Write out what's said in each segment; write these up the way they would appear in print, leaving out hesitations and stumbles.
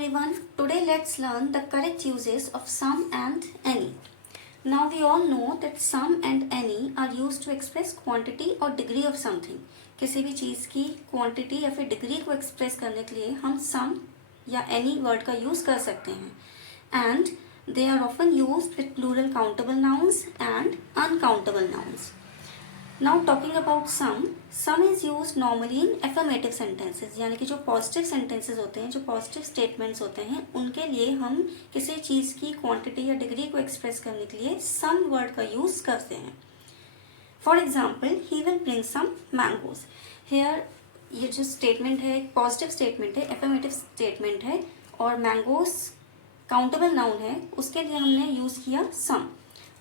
everyone, today let's learn the correct uses of some and any. Now we all know that some and any are used to express quantity or degree of something. किसी भी चीज़ की quantity या फिर degree को express करने के लिए हम some या any word का use कर सकते हैं. And they are often used with plural countable nouns and uncountable nouns. Now talking about some is used normally in affirmative sentences, यानी कि जो पॉजिटिव सेंटेंसेस होते हैं, जो पॉजिटिव स्टेटमेंट्स होते हैं, उनके लिए हम किसी चीज़ की क्वांटिटी या डिग्री को एक्सप्रेस करने के लिए सम वर्ड का यूज़ करते हैं. For example, he will bring some mangoes. Here ये जो स्टेटमेंट है एक पॉजिटिव स्टेटमेंट है, एफर्मेटिव स्टेटमेंट है, और मैंगोज काउंटेबल नाउन है, उसके लिए हमने यूज़ किया some.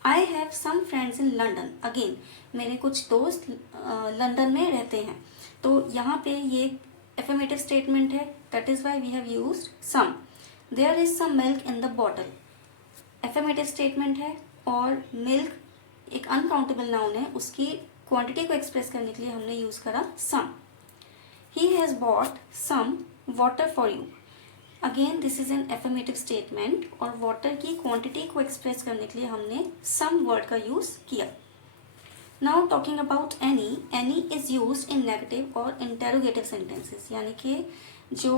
I have some friends in London. Again मेरे कुछ दोस्त लंदन में रहते हैं, तो यहाँ पे ये एफर्मेटिव स्टेटमेंट है, that is why we have used some. There is some milk in the bottle. Affirmative statement है, और मिल्क एक अनकाउंटेबल नाउन है, उसकी क्वांटिटी को एक्सप्रेस करने के लिए हमने यूज़ करा some. He has bought some water for you. Again this is an affirmative statement, और वाटर की क्वांटिटी को एक्सप्रेस करने के लिए हमने सम वर्ड का यूज़ किया. Now talking about any is used in negative और इंटेरोगेटिव सेंटेंसेस, यानी कि जो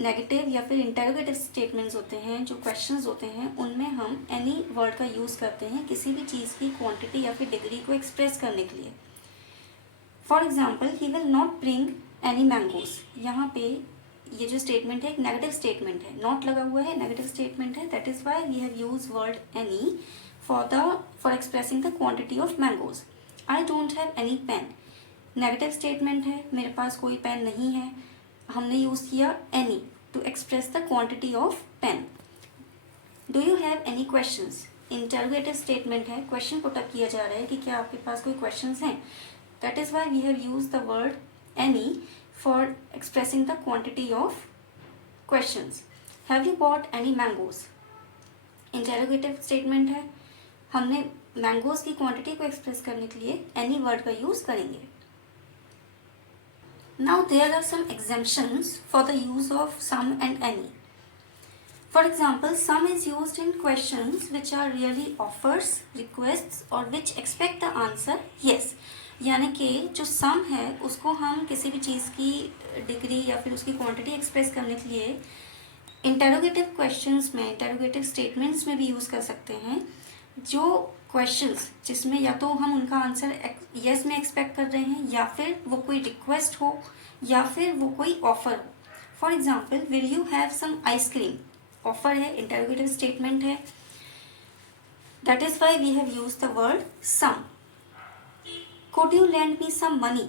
नेगेटिव या फिर इंटेरोगेटिव स्टेटमेंट्स होते हैं, जो क्वेश्चंस होते हैं, उनमें हम एनी वर्ड का यूज़ करते हैं किसी भी चीज़ की क्वांटिटी या फिर डिग्री को एक्सप्रेस करने के लिए. For example, he will not bring any mangoes. यहाँ पे ये जो स्टेटमेंट है एक नेगेटिव स्टेटमेंट है, नॉट लगा हुआ है, नेगेटिव स्टेटमेंट है, that is why we have use word any for expressing the quantity of mangoes. I don't have any pen. Negative statement है, मेरे पास कोई पेन नहीं है, हमने यूज किया any to express the quantity of pen. Do you have any questions. Interrogative statement है, question put up किया जा रहा है कि क्या आपके पास कोई क्वेश्चंस हैं, that is why we have use the word any for expressing the quantity of questions. Have you bought any mangoes? Interrogative statement है, हमने मैंगोज की क्वांटिटी को एक्सप्रेस करने के लिए any वर्ड का यूज करेंगे. Now there are some exemptions for the use of some and any. For example, some is used in questions which are really offers, requests, or which expect the answer yes. यानी कि जो सम है उसको हम किसी भी चीज़ की डिग्री या फिर उसकी क्वांटिटी एक्सप्रेस करने के लिए इंटेरोगेटिव क्वेश्चंस में, इंटेरोगेटिव स्टेटमेंट्स में भी यूज़ कर सकते हैं. जो क्वेश्चंस जिसमें या तो हम उनका आंसर यस में एक्सपेक्ट कर रहे हैं, या फिर वो कोई रिक्वेस्ट हो, या फिर वो कोई ऑफर हो. For example, will you have some ice cream. Offer है, इंटेरोगेटिव स्टेटमेंट है, that is why we have use the word some. Could you lend me some money?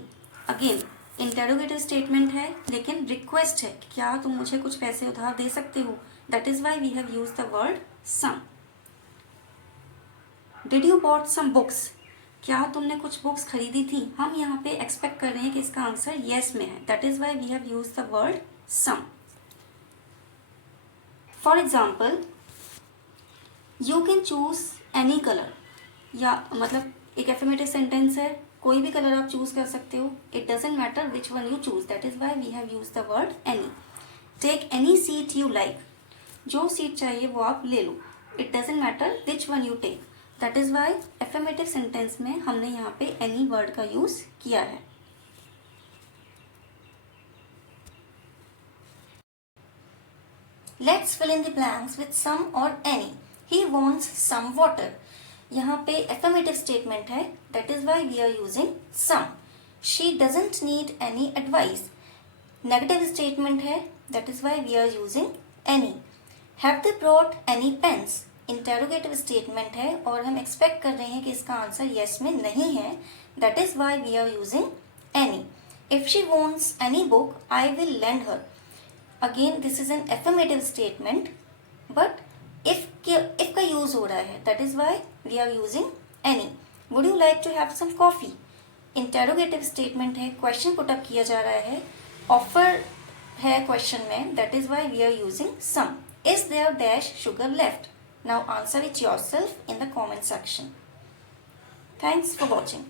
Again, interrogative statement है, लेकिन request है, क्या तुम मुझे कुछ पैसे उधार दे सकते हो. That is why we have used the word some. Did you bought some books? क्या तुमने कुछ बुक्स खरीदी थी. हम यहाँ पे एक्सपेक्ट कर रहे हैं कि इसका आंसर yes में है. That is why we have used the word some. For example, you can choose any color. या मतलब एक एफर्मेटिव सेंटेंस है, कोई भी कलर आप चूज कर सकते हो. It doesn't matter which one you choose, that is why we have use the word any. Take any seat you like. जो सीट चाहिए वो आप ले लो. It doesn't matter which one you take, that is why affirmative sentence में हमने यहाँ पे एनी वर्ड का यूज किया है. Let's fill in the blanks with some और any. He wants some water. यहाँ पे एफर्मेटिव स्टेटमेंट है, that is why we are using some. She doesn't need any advice. Negative statement है, that is why we are using any. Have they brought any pens. Interrogative statement है, और हम expect कर रहे हैं कि इसका आंसर येस में नहीं है, that is why we are using any. If she wants any book I will lend her. Again this is an affirmative statement, but if का यूज हो रहा है, that is why we are using any. Would you like to have some coffee. Interrogative statement है, question put up किया जा रहा है, offer है क्वेश्चन में, that is why we are using some. Is there dash sugar left. Now answer it yourself in the comment section. Thanks for watching.